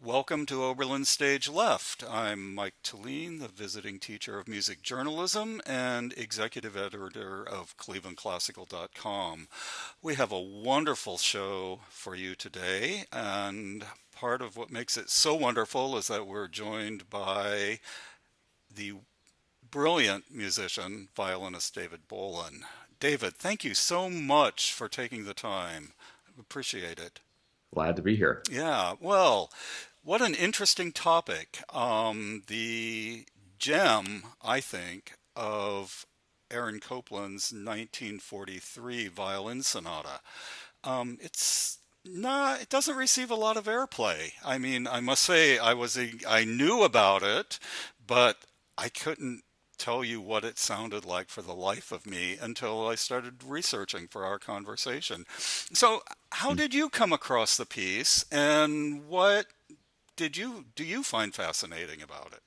Welcome to Oberlin Stage Left. I'm Mike Telin, the visiting teacher of music journalism and executive editor of clevelandclassical.com. We have a wonderful show for you today, and part of what makes it so wonderful is that we're joined by the brilliant musician, violinist David Bowlin. David, thank you so much for taking the time. I appreciate it. Glad to be here. Yeah, well, what an interesting topic. The gem, I think, of Aaron Copland's 1943 Violin Sonata. It doesn't receive a lot of airplay. I mean, I must say I knew about it, but I couldn't tell you what it sounded like for the life of me until I started researching for our conversation. So, how Mm. did you come across the piece, and what do you find fascinating about it?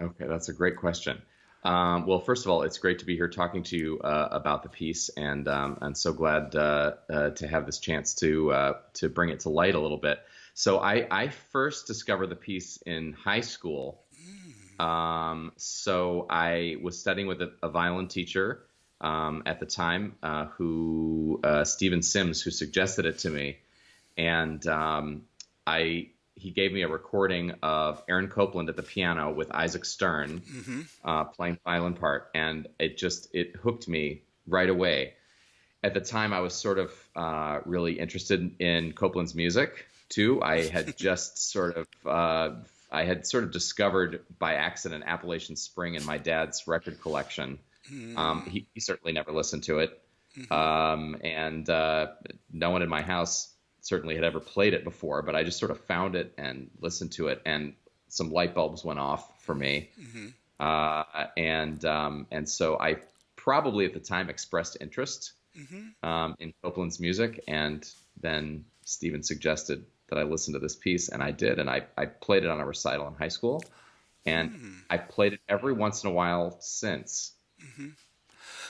Okay, that's a great question. Well, first of all, it's great to be here talking to you about the piece, and I'm so glad to have this chance to bring it to light a little bit. So I first discovered the piece in high school. So I was studying with a violin teacher at the time, who Stephen Sims, who suggested it to me, and I he gave me a recording of Aaron Copland at the piano with Isaac Stern Hmm. playing violin part, and it hooked me right away. At the time, I was sort of really interested in Copland's music too. I had sort of discovered by accident Appalachian Spring in my dad's record collection. He certainly never listened to it, Hmm. and no one in my house certainly had ever played it before. But I just sort of found it and listened to it, and some light bulbs went off for me. Hmm. And so I probably at the time expressed interest Hmm. in Copland's music, and then Stephen suggested that I listen to this piece, and I did, and I played it on a recital in high school, and Hmm. I played it every once in a while since. Hmm.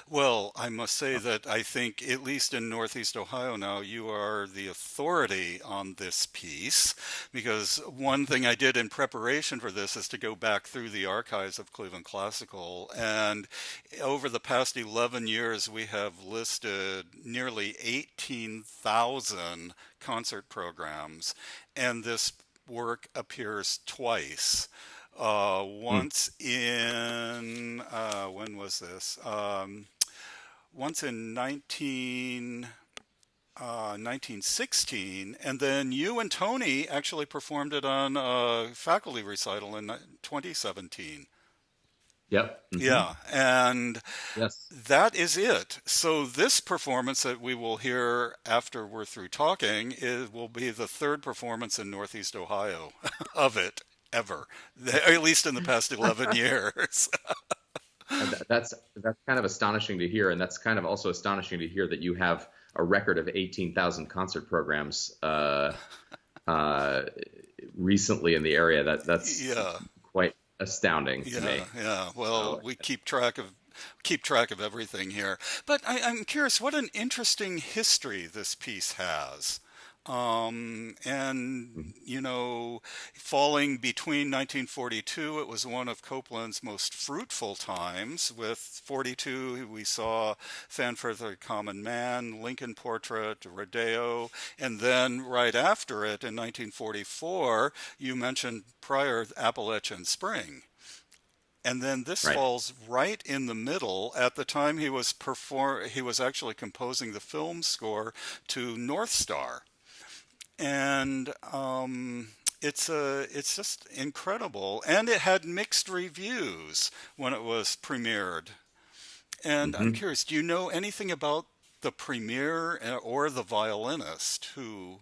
Well, I must say that I think, at least in Northeast Ohio now, you are the authority on this piece, because one thing I did in preparation for this is to go back through the archives of Cleveland Classical. And over the past 11 years, we have listed nearly 18,000 concert programs, and this work appears twice. Mm. Once in, when was this? Once in 1916, and then you and Tony actually performed it on a faculty recital in 2017. Yep. Yeah, and Yes. that is it. So this performance that we will hear after we're through talking will be the third performance in Northeast Ohio of it ever, at least in the past 11 years. That's kind of astonishing to hear, and that's kind of also astonishing to hear that you have a record of 18,000 concert programs uh, recently in the area. That's Yeah. quite astounding to Yeah, me. yeah. Well, So, we keep track of everything here. But I'm curious, what an interesting history this piece has. And mhm. falling between 1942, it was one of Copland's most fruitful times. With 42, we saw Fanfare for the Common Man, Lincoln Portrait, Rodeo, and then right after it in 1944, you mentioned prior Appalachian Spring. And then this Right. falls right in the middle at the time he was actually composing the film score to North Star. And it's just incredible. And it had mixed reviews when it was premiered. And I'm hmm curious, do you know anything about the premiere or the violinist who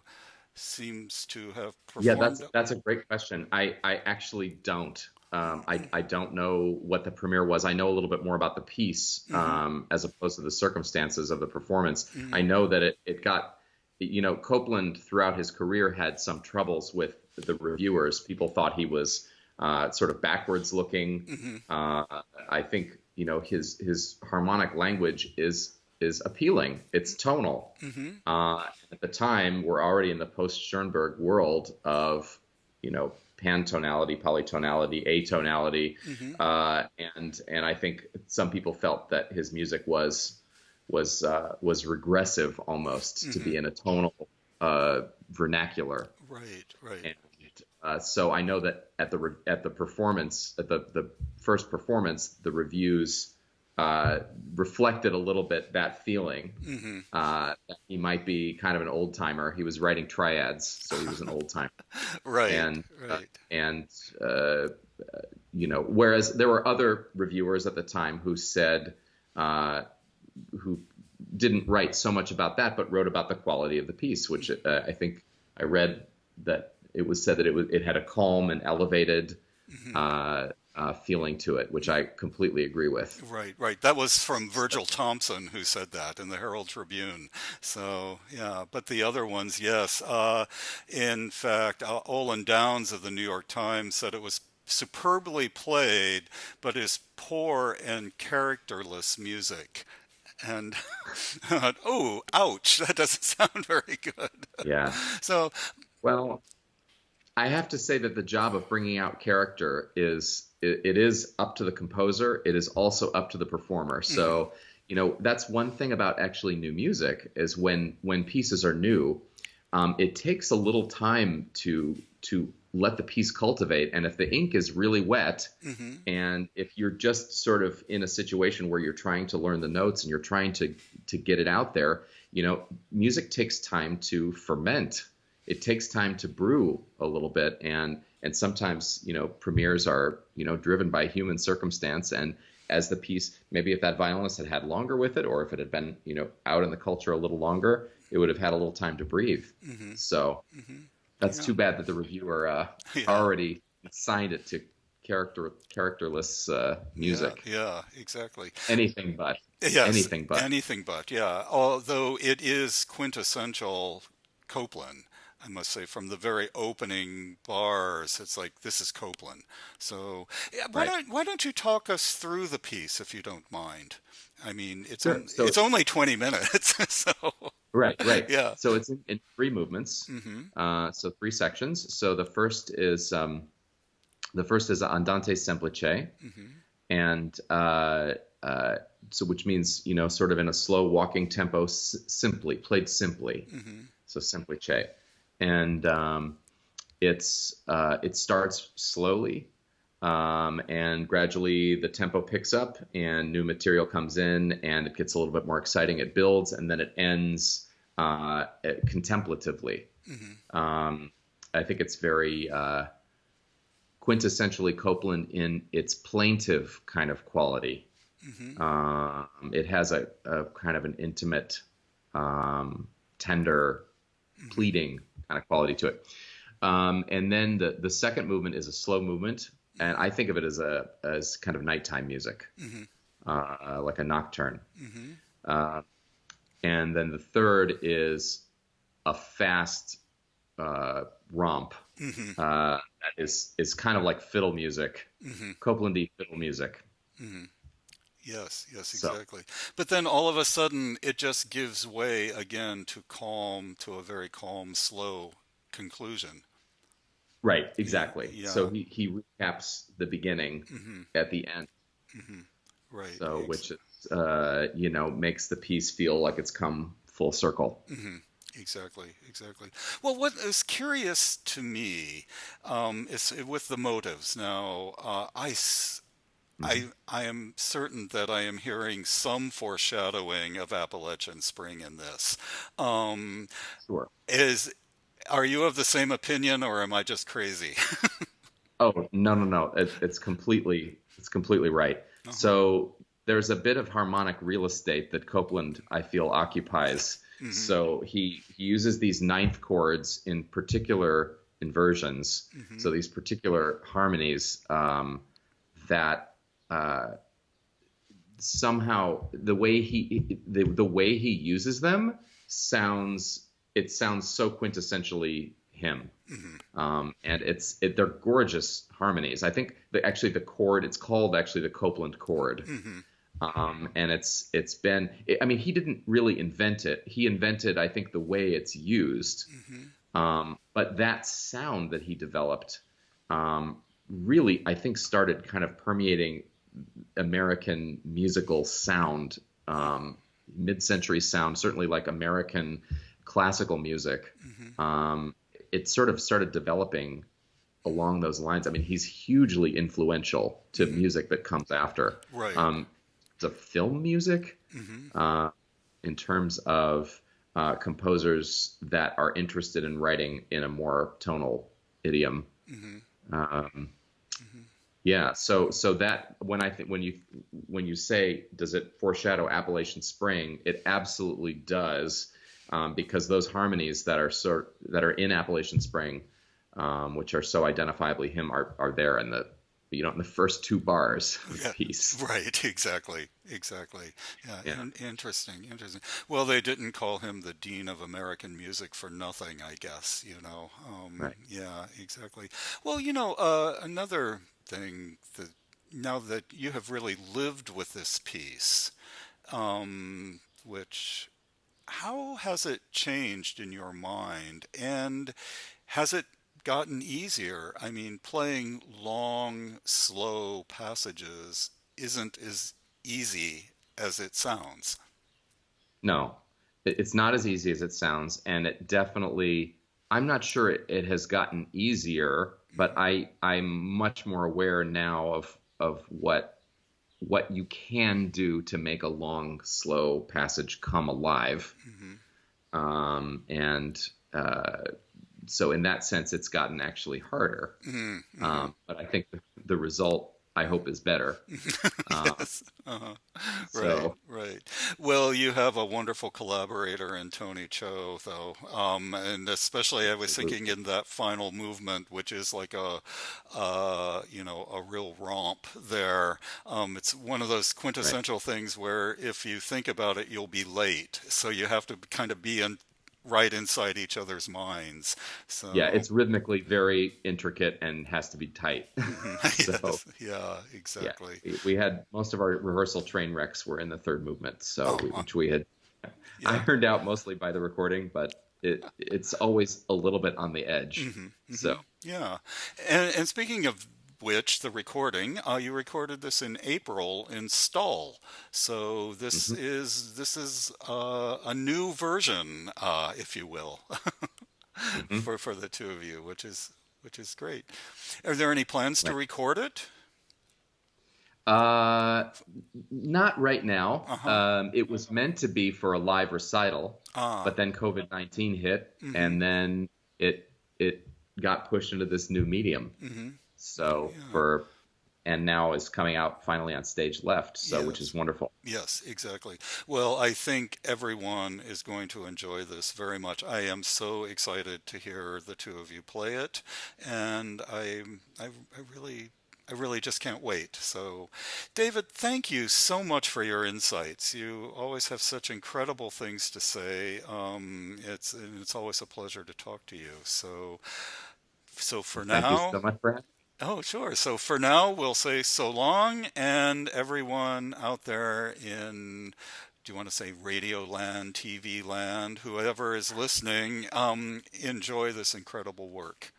seems to have Yeah, performed? that's a great question. I actually don't. I don't know what the premiere was. I know a little bit more about the piece, Hmm. as opposed to the circumstances of the performance. I Hmm. know that it got, Copeland throughout his career had some troubles with the reviewers. People thought he was sort of backwards looking. Hmm. Uh, I think, his harmonic language is appealing. It's tonal. Hmm. At the time, we're already in the post-Schoenberg world of pantonality, polytonality, atonality, Hmm. and I think some people felt that his music was regressive almost to Hmm. be in a tonal vernacular. Right, right. And so I know that at the performance, at the first performance, the reviews reflected a little bit that feeling. Hmm. That he might be kind of an old timer. He was writing triads, so he was an old timer. Right, And right. and whereas there were other reviewers at the time who said who didn't write so much about that, but wrote about the quality of the piece, which I think I read that it was said that it had a calm and elevated Hmm. feeling to it, which I completely agree with. Right, right. That was from Virgil Thompson who said that in the Herald Tribune. So, yeah, but the other ones, yes. In fact, Olin Downs of the New York Times said it was superbly played, but is poor and characterless music. And oh, ouch, that doesn't sound very good. Yeah. So, Well, I have to say that the job of bringing out character it is up to the composer. It is also up to the performer. mhm, So, that's one thing about actually new music is when pieces are new, it takes a little time to let the piece cultivate. And if the ink is really wet, mhm, and if you're just sort of in a situation where you're trying to learn the notes and you're trying to get it out there, music takes time to ferment. It takes time to brew a little bit, and sometimes premieres are driven by human circumstance. And as the piece, maybe if that violinist had longer with it, or if it had been out in the culture a little longer, it would have had a little time to breathe. mhm, So mhm. that's Yeah, too bad that the reviewer yeah, already assigned it to characterless yeah, music. yeah, exactly. Anything but. Yes, Anything but. anything but, yeah. Although it is quintessential Copland, I must say, from the very opening bars, it's like this is Copland. So, yeah, Right. why don't you talk us through the piece if you don't mind? I mean, Sure. So it's only 20 minutes, so right, right. yeah. So it's in three movements. Hmm. So three sections. So the first is Andante semplice, Hmm. and so which means sort of in a slow walking tempo, simply played simply. Hmm. So semplice, and it starts slowly, and gradually the tempo picks up and new material comes in and it gets a little bit more exciting. It builds and then it ends contemplatively. Hmm. I think it's very quintessentially Copland in its plaintive kind of quality. Hmm. It has a kind of an intimate, tender, Hmm. pleading kind of quality to it. And then the second movement is a slow movement, and I think of it as kind of nighttime music, Hmm. like a nocturne. Hmm. Uh, and then the third is a fast romp. Hmm. That is kind of like fiddle music, Hmm. Coplandy fiddle music. Hmm. Yes, yes, So exactly. But then all of a sudden it just gives way again to a very calm, slow conclusion. right, Yeah, exactly. So yeah. he recaps the beginning Hmm. at the end. Hmm. Right. So which is makes the piece feel like it's come full circle. Hmm. Exactly, exactly. Well, what is curious to me is with the motives. Now, Hmm. I am certain that I am hearing some foreshadowing of Appalachian Spring in this. Um, Sure. is Are you of the same opinion, or am I just crazy? Oh, no, no, no. It's completely right. Uh-huh. So there's a bit of harmonic real estate that Copeland, I feel, occupies. Hmm. So he uses these ninth chords in particular inversions. Hmm. So these particular harmonies that somehow the way he uses them sounds so quintessentially him. Hmm. And they're gorgeous harmonies. I think actually the chord, it's called actually the Copland chord. Hmm. And it's been, I mean, he didn't really invent it. He invented, I think, the way it's used. Hmm. But that sound that he developed really, I think, started kind of permeating American musical sound, mid-century sound, certainly like American classical music. Hmm. Um, it sort of started developing along those lines. I mean, he's hugely influential to Hmm. music that comes after. Right. The film music, Hmm. uh, in terms of composers that are interested in writing in a more tonal idiom. Hmm. Um, Hmm. yeah, so that when I think when you say does it foreshadow Appalachian Spring, it absolutely does, because those harmonies that are in Appalachian Spring, which are so identifiably him, are there in the in the first two bars of the Yeah, piece. right, exactly, exactly. Yeah, Yeah, interesting, interesting. Well, they didn't call him the Dean of American Music for nothing, I guess, you know. right. Yeah, exactly. Well, another thing that now that you have really lived with this piece, which how has it changed in your mind? And has it gotten easier? I mean, playing long, slow passages isn't as easy as it sounds. No, it's not as easy as it sounds, and it definitely, I'm not sure it has gotten easier, but Hmm. I'm much more aware now of what you can do to make a long, slow passage come alive. Hmm. And so in that sense, it's gotten actually harder. Hmm. Hmm. But I think the result, I hope, is better. Um, Yes. Uh-huh. Right, so right. Well, you have a wonderful collaborator in Tony Cho, though, and especially I was thinking absolutely. in that final movement, which is like a real romp there. It's one of those Right. quintessential things where if you think about it, you'll be late. So you have to kind of be in right inside each other's minds. Yeah, So, it's rhythmically very intricate and has to be tight. mhm. So Yes, yeah, yeah, exactly. we had most of our rehearsal train wrecks were in the third movement, Oh, which we had yeah. ironed out mostly by the recording, but it's always a little bit on the edge. Hmm. So Hmm. Yeah. And speaking of which, the recording, you recorded this in April in Stull. So mhm. this is a new version, if you will, Mhm. for the two of you, which is great. Are there any plans to Right. record it? Uh, Not right now. Uh-huh. It was meant to be for a live recital, Ah. but then COVID-19 hit, Mm-hmm. and then it got pushed into this new medium. Mm-hmm. So Yeah. for and now is coming out finally on Stage Left, so which is Yes. wonderful. Yes, exactly. Well, I think everyone is going to enjoy this very much. I am so excited to hear the two of you play it, and I really just can't wait. So, David, thank you so much for your insights. You always have such incredible things to say. It's always a pleasure to talk to you. So for Well, thank you now, so much, Brad. oh, sure. So for now, we'll say so long, and everyone out there in, do you want to say radio land, TV land, whoever is listening, enjoy this incredible work.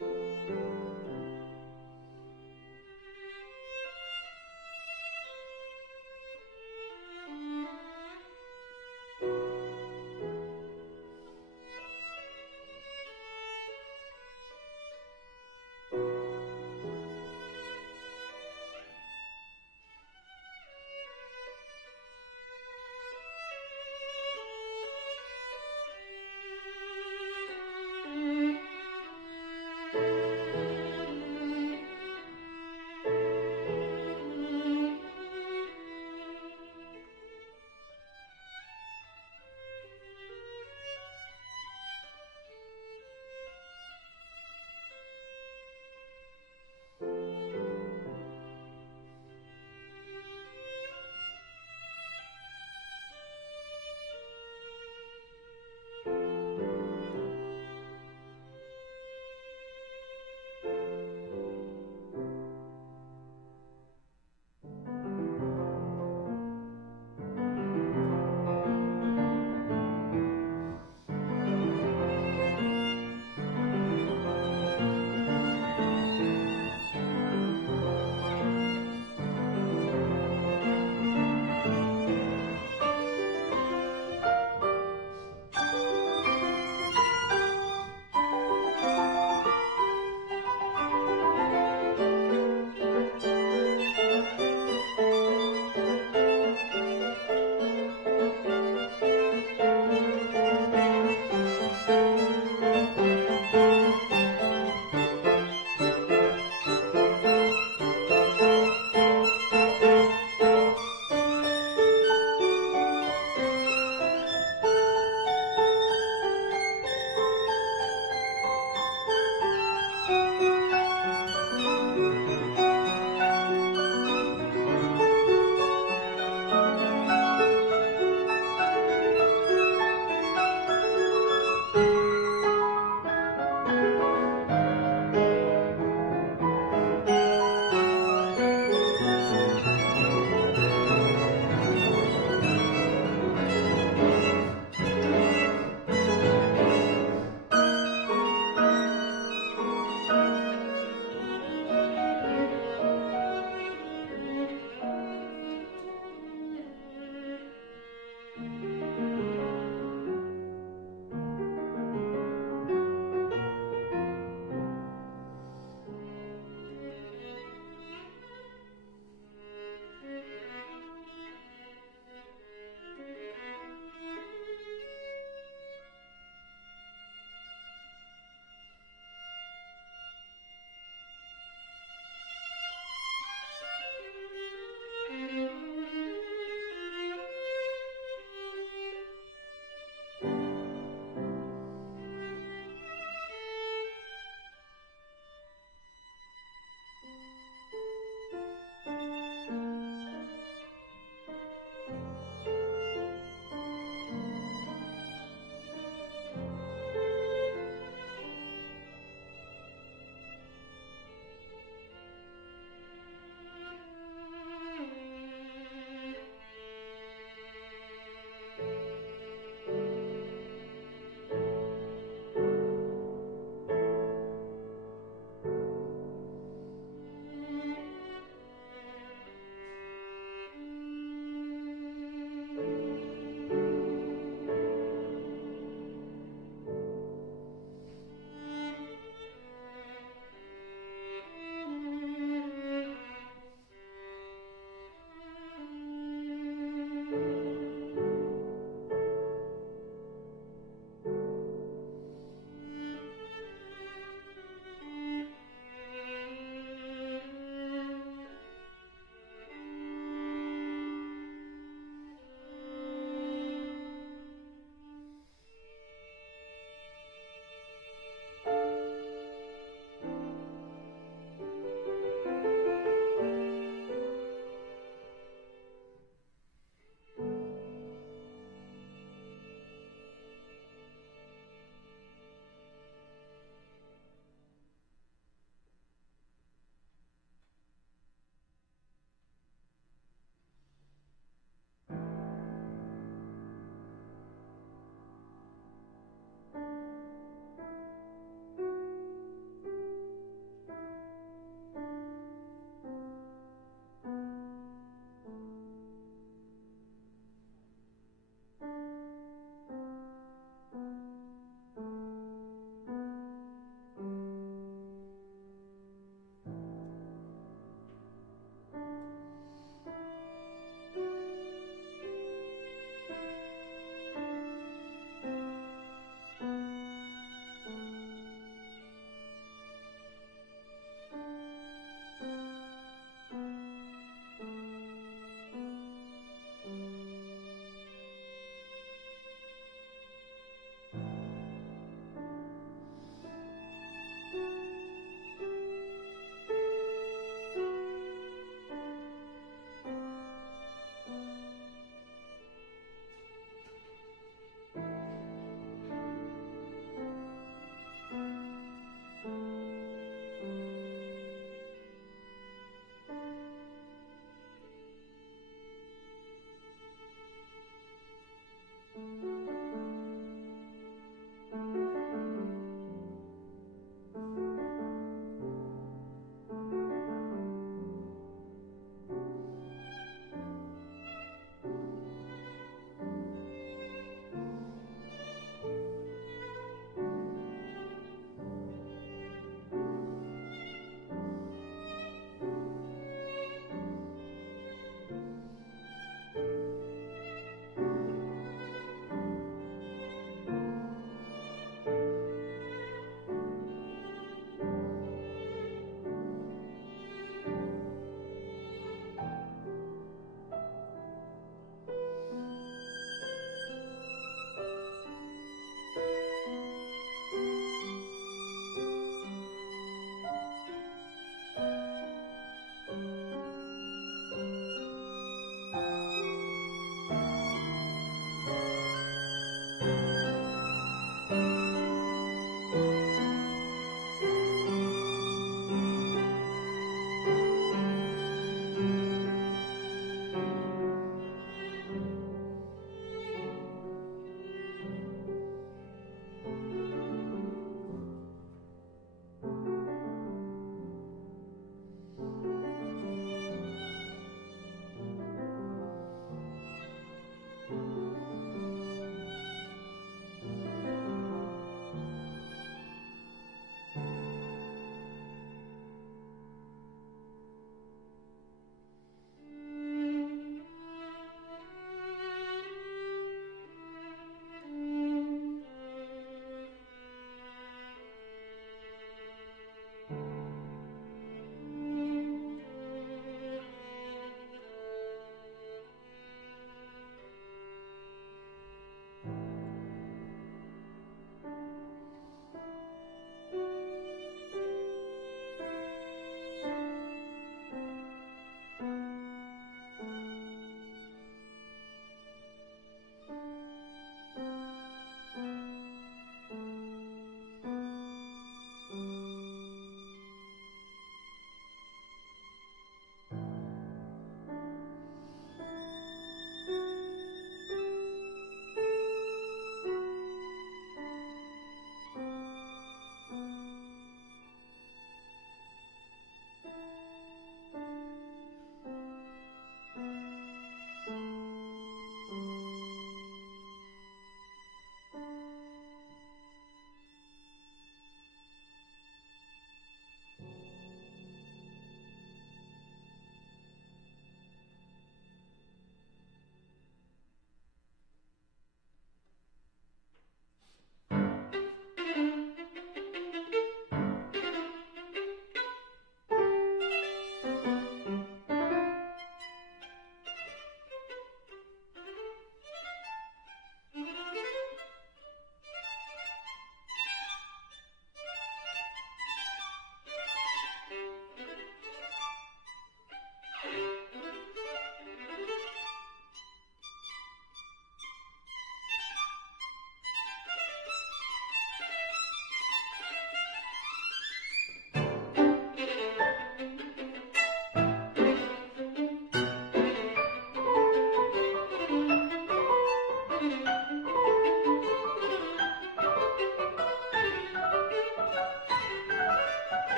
Thank you.